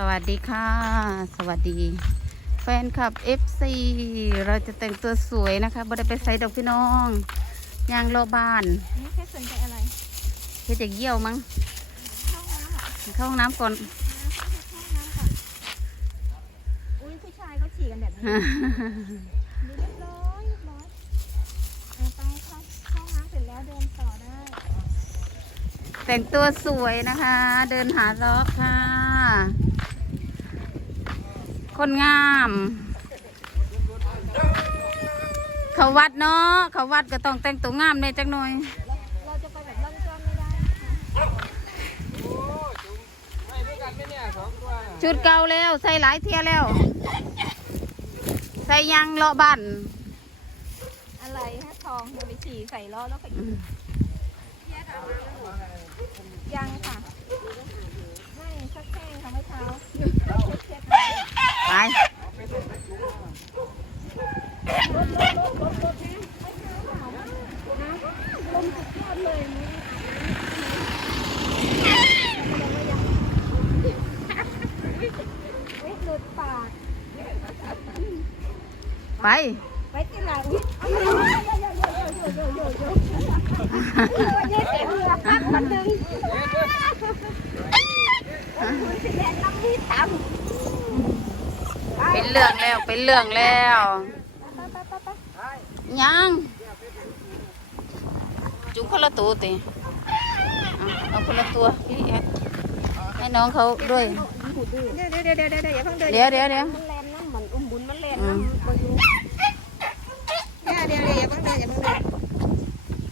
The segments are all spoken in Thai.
สวัสดีค่ะ สวัสดี แฟนคลับ FC เราจะแต่งตัวสวยนะคะบ่ได้ไปใส่ดอกพี่น้องยางรอบ้านนี่แค่สนใจอะไรเฮ็ดจะเยี่ยวมั้งเข้าห้องน้ำเหรอเข้าห้องน้ำก่อนเข้าห้องน้ำก่อนอุ้ยผู้ชายเขาฉี่กันแบบนี้ดูเรียบร้อยเรียบร้อยเอาไปเข้าเข้าห้องน้ำเสร็จแล้วเดินต่อได้ แต่งตัวสวยนะคะ เดินหาเลาะค่ะ คนงาม เขาวัดเนาะเขาวัดก็ต้องแต่งตัวงามในจักหน่อยเราจะไปแบบล่อนจ้อนไม่ได้ชุดเก่าแล้วใส่หลายเทียแล้ว ใส่ยางเลาะบ้านอะไรฮะทองอย่าไปฉี่ใส่ล้อแล้วก็ อืม ยังค่ะ ไม่สักแค่ค่ะเมื่อเช้าเช็ด ไป เฮ้ยหลุดปาก ไป ไปที่ไหนอุ๊ยเอาเลยโยโยโยโยโยโยโยเต็มเหลือ ปั๊บมันดึงคุณสิแม่น้ำมีตำเป็นเรื่องแล้วเป็นเรื่องแล้วไปไปไปไปยังจุงคนละตัวติเอาเอาคนละตัวพี่แอดให้น้องเขาด้วย เดี๋ยวเดี๋ยวเดี๋ยวเดี๋ยวเดี๋ยวอย่าเพิ่งเดินเดี๋ยวเดี๋ยวเดี๋ยวมันแลนน้ำเหมือนอุ้มบุญมันแลนอืมน้ำบอ ยู่เดี๋ยวเดี๋ยวเดี๋ยวอย่าเพิ่งเดินอย่าเพิ่งเดิน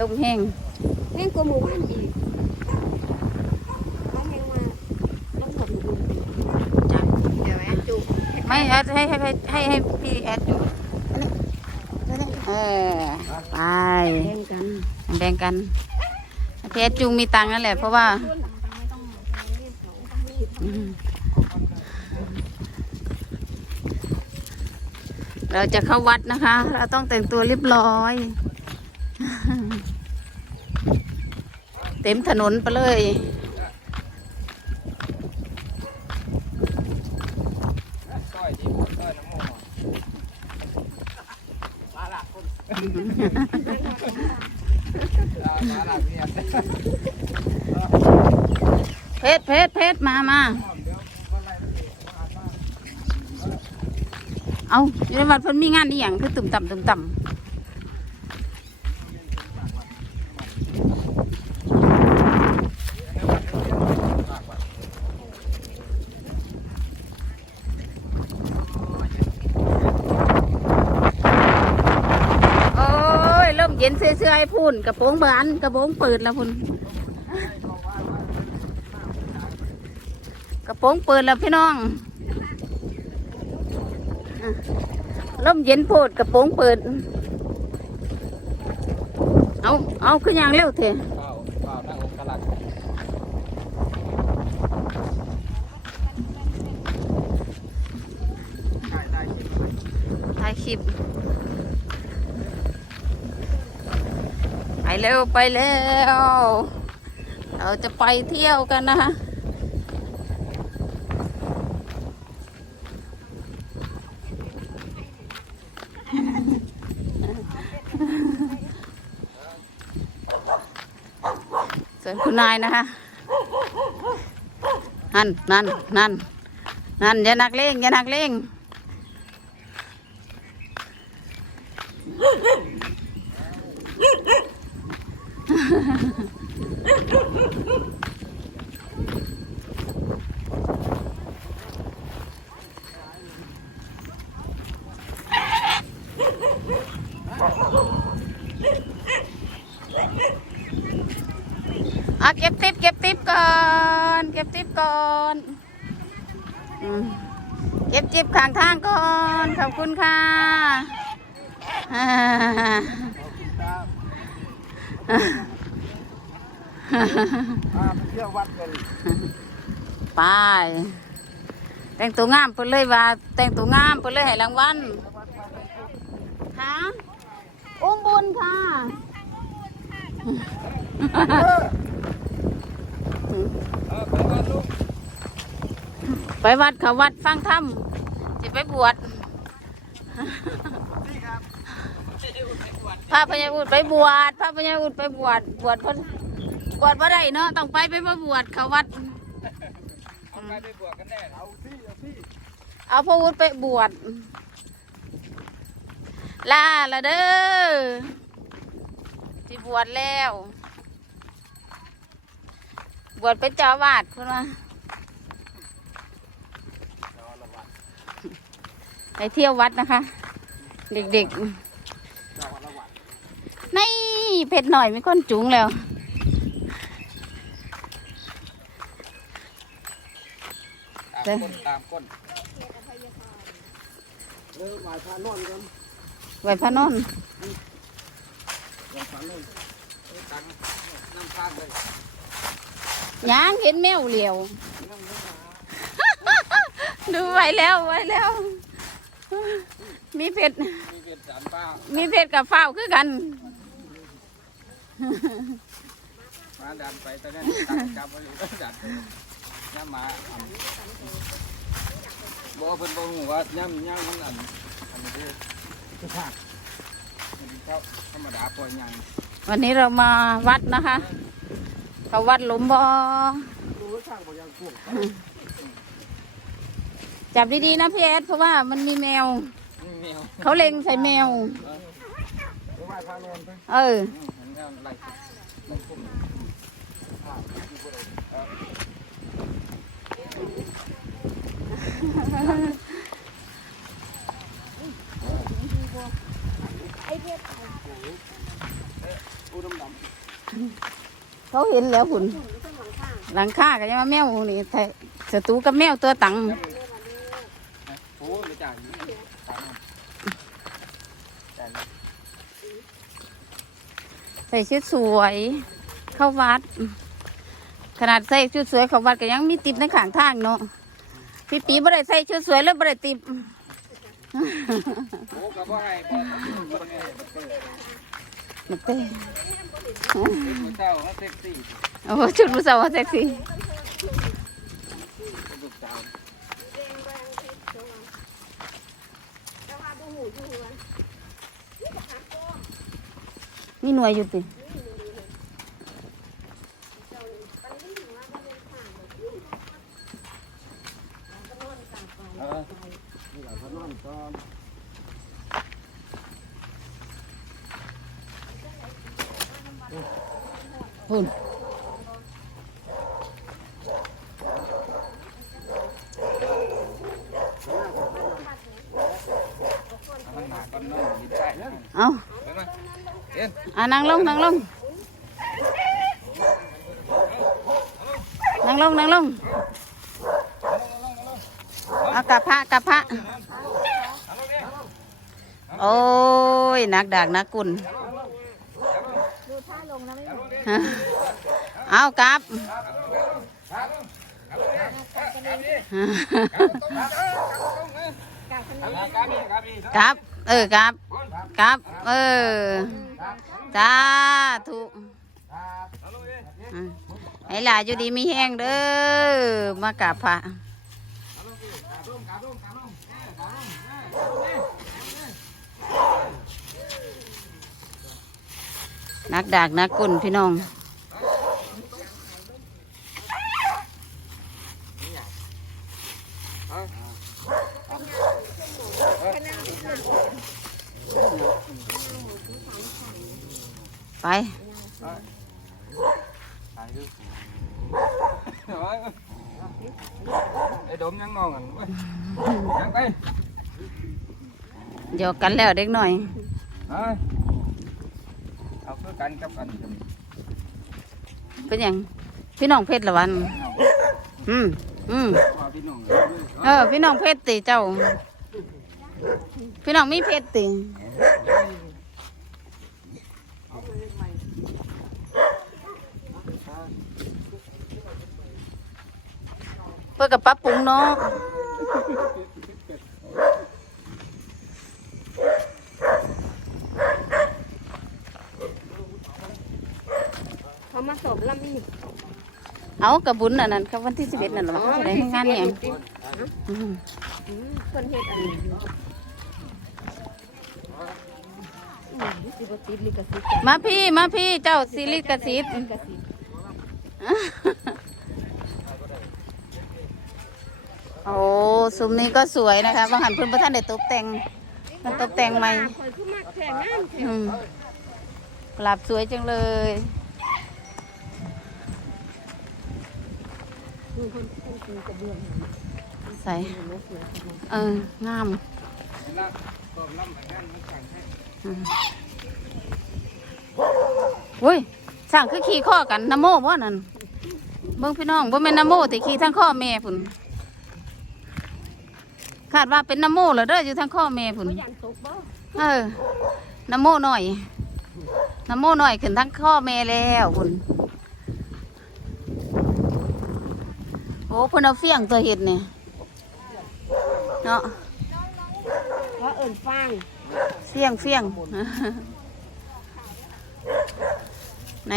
ลมแห้งแม่งกลัวหมู่บ้านอีกบ้านแม่งมาต้องหมดหมู่บ้านจ้ะเดี๋ยวแม่จุกไม่แอดให้ให้ให้ให้ให้พี่แอดอยู่เออไปเล่นกันแบ่งกันพี่แอดจุงมีตังค์นั่นแหละเพราะว่า เราจะเข้าวัดนะคะ เราต้องแต่งตัวเรียบร้อย เต็มถนนไปเลย เพชรเพชรเพชรมามาเอาอยู่ในวัดเพิ่นมีงานนี่อย่างคือตุ่มต่ำตุ่มต่ำโอ้ยเริ่มเย็นเสื้อๆไอ้พุ่นกระโปรงเบานกระโปรงเปิดแล้วพุ่น กระโปรงเปิดแล้วพี่น้องอะลมเย็นโพดกระโปรงเปิด เอาเอาขึ้นยางเร็วเถอะข้าวข้าวนั่งองค์กลักถ่ายคลิปไปเร็วไปเร็วเราจะไปเที่ยวกันนะคะ ส่วนคุณนายนะคะนั่นนั่นนั่นนั่นอย่านักเลงอย่านักเลง อะเก็บติ๊บเก็บติ๊บก่อนเก็บติ๊บก่อนอืม เก็บจิ๊บข้างทางก่อน ขอบคุณค่ะอ่าอ่าไปเที่ยววัดกันไปแต่งตัวงามเพิ่นเลยว่า แต่งตัวงามเพิ่นเลยให้รางวัลฮะอุ้มบุเออไปบ้านลูก ไปวัดเขาวัดฟังธรรมจะไปบวชนี่ครับพระพญาอุดไปบวชพระพญาอุดไปบวชบวชเพิ่นบวชบ่ได้เนาะต้องไปไปมาบวชเขาวัด เอาใครไปบวกกันแน่เอาสิเอาสิเอาพระอุดไปบวชลาละเด้อที่บวชแล้ว บวชเป็นเจ้าอาวาดเพิ่นว่า ไปเที่ยววัดนะคะ เด็กๆเจ้าละวัดนี่เผ็ดหน่อยมีคนจุงแล้ว ตามก้นตามก้นเออหมายพานอนกันไหวพระนอนลองฟังเลยเออตังน้ำพางเลยยางเห็นแมวเหลียวน้ำน้ำหาดูไว้แล้วไว้แล้ว มีเผ็ด มีเวียนสามป้ามีเผ็ดกับฝ้าวคือกันมาดันไปตอนนั้นตังจับไว้อยู่ดันย่ำมาอันบอกว่าเพิ่นบอกหูว่าย่ำย่ำมันอันอันนี้คือคือภาคมันเขาธรรมดาปล่อยยังวันนี้เรามาวัดนะคะ เขาวัดหลุมบอดูช่างบอกยังกุ้ง จับดีๆนะพี่แอดเพราะว่ามันมีแมว แมวเขาเล็งใส่แมวไปไหว้พระนอนไปเออเห็นแล้วไล่มันกุ้งอ่าอยู่บ่ได้เออไอ้เพียรอู้ดำดเขาเห็นแล้วหุ่นหลังคาก็ยังว่าแมวนี่แท้ศัตรูกับแมวตัวตังำโอ้ไม่ จ่ายจ่ายใส่ชุดสวย เข้าวัด ขนาดใส่ชุดสวยเข้าวัดก็ยังมีติบในข้างทางเนาะพี่ปีบ่ได้ใส่ชุดสวยแล้วบ่ได้ติบโอ้ก็บ่ให้บ่บ่ให้บ่ให้โอ้ชุดผู้สาวเซ็กซี่ มีหน่วยอยู่ติ เออนี่ล่ะพระนอนก่อน หุ่น เอาข้างหน้าก่ อนนอนยินได้นะเอานั่งลงนั่งลงนั่งลงนั่งลงเอากับพระกับพระโอ้ยนักดากนักกุนดูท่าลงนะไม่เอากับกับ เออกับกับ เออ จ้าถูกไอ้หลาอยู่ดีมีแห้งเด้อมากราบพระนักดากนักกุนพี่น้อง ไปไอ้ดมยังนอนกันเว้ยยังไปเดี๋ยวกันแล้วเด็กหน่อยเอาเอาคือกันกับอันนี้เป็นหยังพี่น้องเพชรละวัน อืมอืมว่าพี่น้องเออ พี่น้องเพชรติเจ้า พี่น้องมีเพชรติ เพื่อกับปรับปรุงเนาะมาสอบลำอีกเอากระบุญอันนั้นครับวันที่สิบเอ็ดนั่นหรอเขาแสดงงานเนี่ยอืมอืมเพิ่นเฮ็ดอันนี้อยู่อืมรู้สิบ่ติดลิขสิทธิ์จ้ะมาพี่มาพี่เจ้าซีรีส์กระซิบ ลิขสิทธิ์ โอ้ ซุ้มนี้ก็สวยนะคะบางหันเพิ่นประท่านได้ตกแต่ง มันตกแต่งใหม่คอยคือมักแข่งงานแข่งอืมกลับสวยจังเลยดูเพิ่นเพิ่นกินกระเบื้องใส่เอองามนะต้มน้ำอย่างนั้นมันสั่งให้อุ้ยสั่งคือขี่ข้อกันนโมบ่นั่นเบิ่งพี่น้องบ่แม่นนโมแต่ขี่ทั้งข้อแม่พุ่น คาดว่าเป็นนโมเหรอเด้ออยู่ทั้งข้อแม่พุ่นบ่ยันตกบ่เออนโมหน่อยนโมหน่อยขึ้นทั้งข้อแม่แล้วพุ่นโอ้เพิ่นเอาเฟี้ยงตัวเห็ดนี่เนาะว่าเอิ้นฟางเฟี้ยงเฟี้ยงใน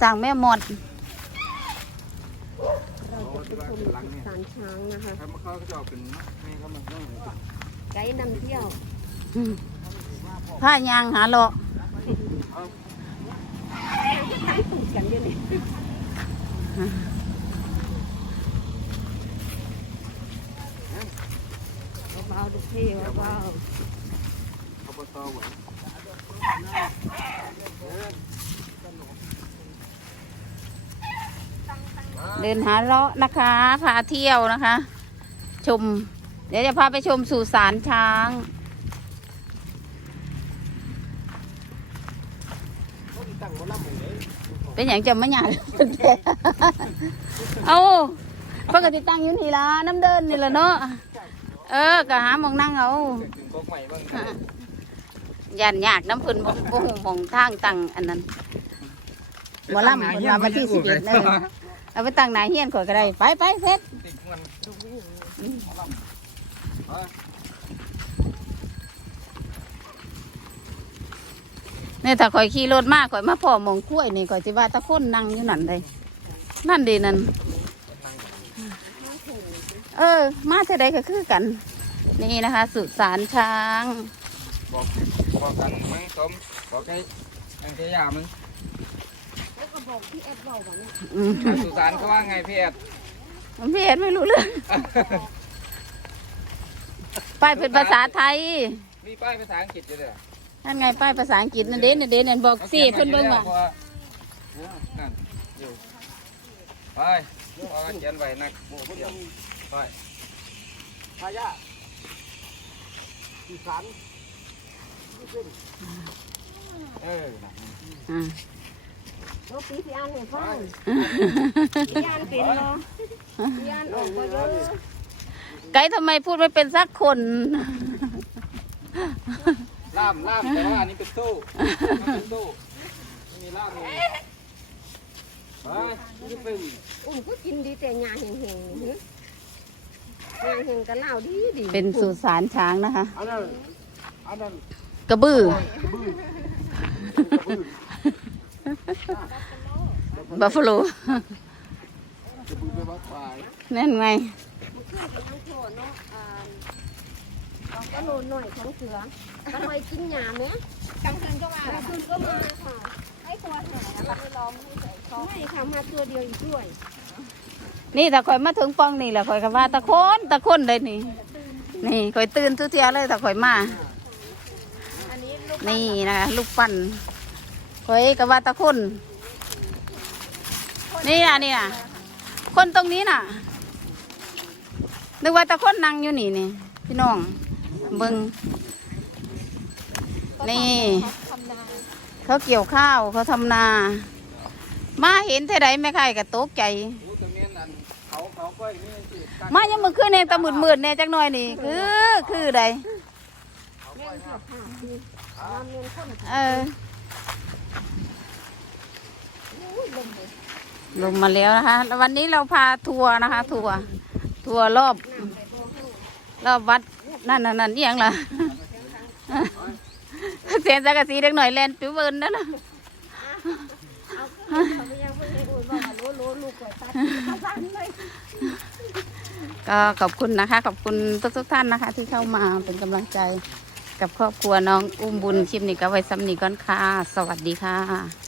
สั่งแม่หมดเราจะไป ชมสารช้างนะคะถ้ามาเข้าก็จะเอาเป็นแม่เขามาต้องไกด์นำเที่ยวผ้ายางหาเลาะตั้งตูดกันอยู่นี่เบาๆดูพี่เบาเอาไปต่อไว้ เดินหาเลาะนะคะ พาเที่ยวนะคะ ชม เดี๋ยวจะพาไปชมสูสารช้าง เป็นอย่างจะไม่หยาดเอาปกติตั้งอยู่นี่ละน้ำเดินนี่ละเนาะเออก็หามองนั่งเอาหม่บ้างยันยากน้ำพื้นบ่บ่หูหมองทางตั้งอันนั้นหมอลำเพิ่นว่าวันที่สิบเอ็ดเออ เอาไปตั้งหนายเฮียนข่อยก็ได้ไปไปเพชรติดมันนี่ยถ้าข่อยขี่รถมากข่อยมาพ่อมองกล้วยนี่ข่อยสิว่าตะคนนั่งอยู่นั่นเลยนั่นดีนั่นเออ มาเท่าใดก็คือกัน นี่นะคะ สุสานช้าง บอกบอกกันมึงสมบอกให้อังเทียามึง ก็บอกพี่แอดเบาแบบนี้อืมสุสานเขาว่าไงพี่แอดพี่เห็นไม่รู้เรื่อง ป้ายเป็นภาษาไทย มีป้ายภาษาอังกฤษอยู่ด้วยนั่นไงป้ายภาษาอังกฤษนั่นเด่นนั่นเด่นนั่นบอกสิเพิ่นเบิ่งว่า นั่นอยู่ไปพอเขียนไว้นักเดี๋ยวไปพายาสุสานเออ อ่า โอ้ปีพี่อ่านให้ฟังพี่อ่านเป็นเนาะพี่อ่านออกก็เยอะไกด์ทำไมพูดไม่เป็นสักคน ล่ามล่ามแต่ว่าอันนี้เป็นตู้เป็นตู้ไม่มีล่ามเลยมานี่เป็นอุ้มก็กินดีแต่ยาเห็งๆนี่ยาเห็งกับเหล้าดีดีเป็นสุสานช้างนะคะ อันนั้นอันนั้นกระบือบัฟฟาโลจะมือ ไปวัดควายนั่นไงมันขึ้นเป็นน้ำโชเนาะอ่าเอาก็โลนหน่อยของเสือก็หน่อยกินหยาไหมกลางคืนก็มากลางคืนก็มาค่ะให้ตัวแห่แล้วก็ล้อมให้ใส่คอไม่ค่ะมาตัวเดียวอีกด้วย นี่ถ้าคอยมาถึงปองนี่แหละคอยก็ว่าตะโคนตะโคนเลยนี่ นี่คอยตื่นทุกเทียเลยถ้าคอยมาอันนี้ลูกนี่นะคะลูกปั้น คอยก็ว่าตะโคนนี่น่ะนี่น่ะ คนตรงนี้น่ะ นึกว่าตะคนนั่งอยู่นี่นี่พี่น้องเบิงนี่ เขาเกี่ยวข้าวเขาทำนา มาเห็นเท่าไรแม่ไข่ก็ตกใจรู้ตรงนี้นั่นเขาเนี้สิตั้งมายังมือขึ้นเองตะมืดมืดๆแน่ยจักหน่อยนี่ คือคือใดเออน้ำเลี้ยงคน เออ อุ้ยลมเลย ลงมาแล้วนะคะวันนี้เราพาทัวร์นะคะ ทัวร์ทัวร์รอบ รอบวัดนั่นนั่นนั่นเอียงล่ะเสียงสักกะสีเด็กหน่อยแลนปิ้วเบิร์นนั่นนะก็ขอบคุณนะคะ ขอบคุณทุกทุกๆท่านนะคะ ที่เข้ามาเป็นกำลังใจกับครอบครัวน้องอุ้มบุญคลิปนี้ก็ไว้ซ้ำนี้ก่อนค่ะ สวัสดีค่ะ